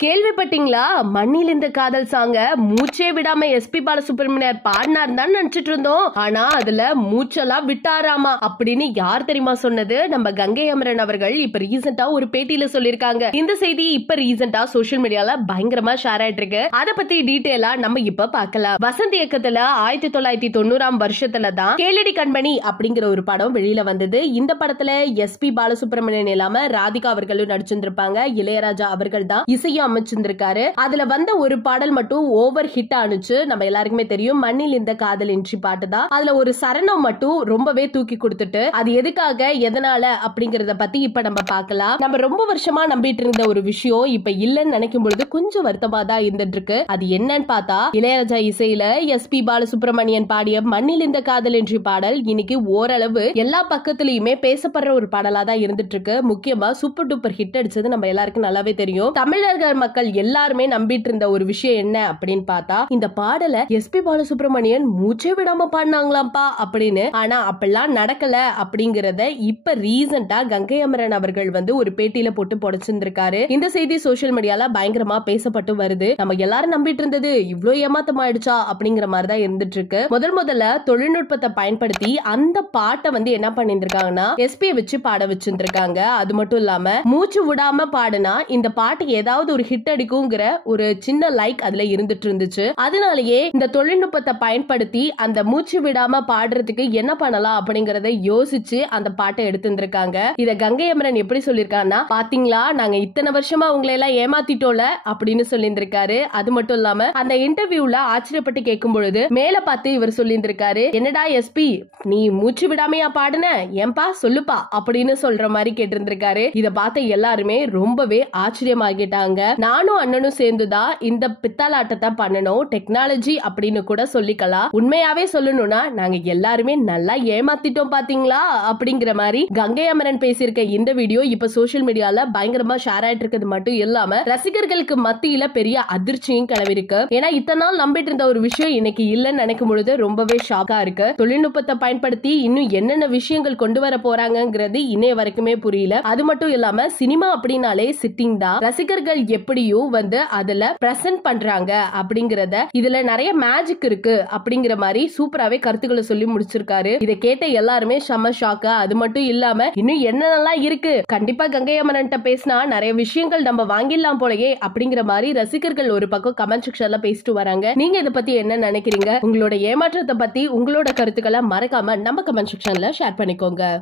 கேள்விப்பட்டீங்களா? மண்ணில் இந்த காதல் சாங்க மூச்சே விடாம எஸ்பி பாலசுப்ரமணியர் பாடினார் தான் நினைச்சிட்டு இருந்தோம். ஆனா அதுல மூச்செல்லாம் விட்டாராமா அப்படின்னு யார் தெரியுமா சொன்னது? நம்ம கங்கை அமரன் அவர்கள் இப்ப ரீசெண்டா ஒரு பேட்டியில சொல்லிருக்காங்க. இந்த செய்தி இப்ப ரீசெண்டா சோசியல் மீடியால பயங்கரமா ஷேர் ஆயிட்டு இருக்கு. அத பத்தி டீடைலா நம்ம இப்ப பார்க்கலாம். வசந்த் இயக்கத்துல 1990 வருஷத்துல தான் கேளடி கண்மணி அப்படிங்கிற ஒரு படம் வெளியில வந்தது. இந்த படத்துல எஸ்பி பாலசுப்ரமணியன் இல்லாம ராதிகா அவர்களும் நடிச்சிருந்திருப்பாங்க. இளையராஜா அவர்கள் தான் இசையும் அமைச்சிருந்திருக்காரு. அதுல வந்த ஒரு பாடல் மட்டும் ஓவர் ஹிட் ஆனுச்சு. நம்ம எல்லாருக்குமே தெரியும், மண்ணில் இந்த காதல் இன்றி பாட்டு தான். அதுல ஒரு சரணம் மட்டும் ரொம்பவே தூக்கி கொடுத்துட்டு, அது எதுக்காக எதனால அப்படிங்கறத பத்தி இப்ப நம்ம பார்க்கலாம். நம்ம ரொம்ப வருஷமா நம்பிட்டு இருந்த ஒரு விஷயம் இப்ப இல்லன்னு நினைக்கும் பொழுது கொஞ்சம் வருத்தமா தான் இருந்துட்டு இருக்கு. அது என்னன்னு பார்த்தா, இளையராஜா இசையில எஸ்பி பாலசுப்ரமணியன் பாடிய மண்ணில் இந்த காதல் இன்றி பாடல் இன்னைக்கு ஓரளவு எல்லா பக்கத்திலயுமே பேசப்படுற ஒரு பாடலா தான் இருந்துட்டு இருக்கு. முக்கியமா சூப்பர் டூப்பர் ஹிட் அடிச்சது நம்ம எல்லாருக்கும் நல்லாவே தெரியும். தமிழர்கள் மக்கள் எல்லாருமே நம்பிட்டு இருந்த ஒரு விஷயம் என்ன அப்படின்னு பார்த்தா, இந்த பாடல எஸ்பி பாலசுப்ரமணியன் மூச்சே விடாம பாடினாங்களாம்பா அப்படின்னு. ஆனா அப்பெல்லாம் நடக்கல அப்படிங்கறத இப்ப ரீசெண்டா கங்கை அமரன் அவர்கள் ஒரு பேட்டியில போட்டு புடைச்சிருந்திருக்காரு. இந்த செய்தி சோசியல் மீடியால பயங்கரமா பேசப்பட்டு வருது. நம்ம எல்லாரும் நம்பிட்டு இருந்தது இவ்ளோ ஏமாத்தம் ஆயிடுச்சா அப்படிங்கிற மாதிரி தான் இருந்துட்டு இருக்கு. முதல்ல தொழில்நுட்பத்தை பயன்படுத்தி அந்த பாட்டை என்ன பண்ணிருக்காங்கன்னா எஸ்பி வச்சு பாட வச்சிருந்திருக்காங்க. அது மட்டும் இல்லாம மூச்சு விடாம பாடுனா இந்த பாட்டு ஏதாவது ஒரு ஹிட் அடிக்குங்கிற ஒரு சின்ன லைக் அதுல இருந்துட்டு இருந்துச்சு. அதனாலேயே இந்த தொழில்நுட்பத்தை பயன்படுத்தி அந்த மூச்சு விடாம பாடுறதுக்கு என்ன பண்ணலாம் அப்படிங்கறத யோசிச்சு அந்த பாட்டை எடுத்திருந்திருக்காங்க. இத கங்கை அமரன் எப்படி சொல்லிருக்காங்கன்னா, பாத்தீங்களா நாங்க இத்தனை வருஷமா உங்களை எல்லாம் ஏமாத்திட்டோல அப்படின்னு சொல்லியிருந்திருக்காரு. அது மட்டும் இல்லாம அந்த இன்டர்வியூல ஆச்சரியப்பட்டு கேட்கும் பொழுது மேல பார்த்து இவர் சொல்லியிருந்திருக்காரு, என்னடா எஸ்பி நீ மூச்சு விடாமையா பாடுன, ஏன்பா சொல்லுப்பா அப்படின்னு சொல்ற மாதிரி கேட்டிருந்திருக்காரு. இத பார்த்த எல்லாருமே ரொம்பவே ஆச்சரியமாகிட்டாங்க. நானும் அண்ணனும் சேர்ந்துதான் இந்த பித்தலாட்டத்தை பண்ணணும், டெக்னாலஜி அப்படின்னு கூட சொல்லிக்கலாம். உண்மையாவே சொல்லணும்னா நாங்க எல்லாருமே நல்லா ஏமாத்திட்டோம் பாத்தீங்களா அப்படிங்கிற மாதிரி கங்கை அமரன் பேசியிருக்க இந்த வீடியோ இப்ப சோசியல் மீடியால பயங்கரமா ஷேர் ஆயிட்டு இருக்கிறது மட்டும் இல்லாம ரசிகர்களுக்கு மத்தியில பெரிய அதிர்ச்சியும் கிளம்பிருக்கு. ஏன்னா இத்தனை நாள் நம்பிட்டு இருந்த ஒரு விஷயம் இன்னைக்கு இல்லன்னு நினைக்கும் பொழுது ரொம்பவே ஷாக்கா இருக்கு. தொழில்நுட்பத்தை பயன்படுத்தி இன்னும் என்னென்ன விஷயங்கள் கொண்டு வர போறாங்கிறது இன்னைய வரைக்குமே புரியல. அது மட்டும் இல்லாம சினிமா அப்படின்னாலே சிட்டிங் தான். ரசிகர்கள் எப்படியும் அதுல பிரசன்ட் பண்றாங்க அப்படிங்கறத, இதுல நிறைய மேஜிக் இருக்கு அப்படிங்கிற மாதிரி சூப்பராவே கருத்துக்களை சொல்லி முடிச்சிருக்காரு. இதை கேட்ட எல்லாருமே செம ஷாக்கா. அது மட்டும் இல்லாம இன்னும் என்னென்னலாம் இருக்கு, கண்டிப்பா கங்கை அமரன் பேசினா நிறைய விஷயங்கள் நம்ம வாங்கிடலாம் போலயே அப்படிங்கிற மாதிரி ரசிகர்கள் ஒரு பக்கம் கமெண்ட் செக்ஷன்ல பேசிட்டு வராங்க. நீங்க இதை பத்தி என்ன நினைக்கிறீங்க? உங்களோட ஏமாற்றத்தை பத்தி உங்களோட கருத்துக்களை மறக்காம நம்ம கமெண்ட் செக்ஷன்ல ஷேர் பண்ணிக்கோங்க.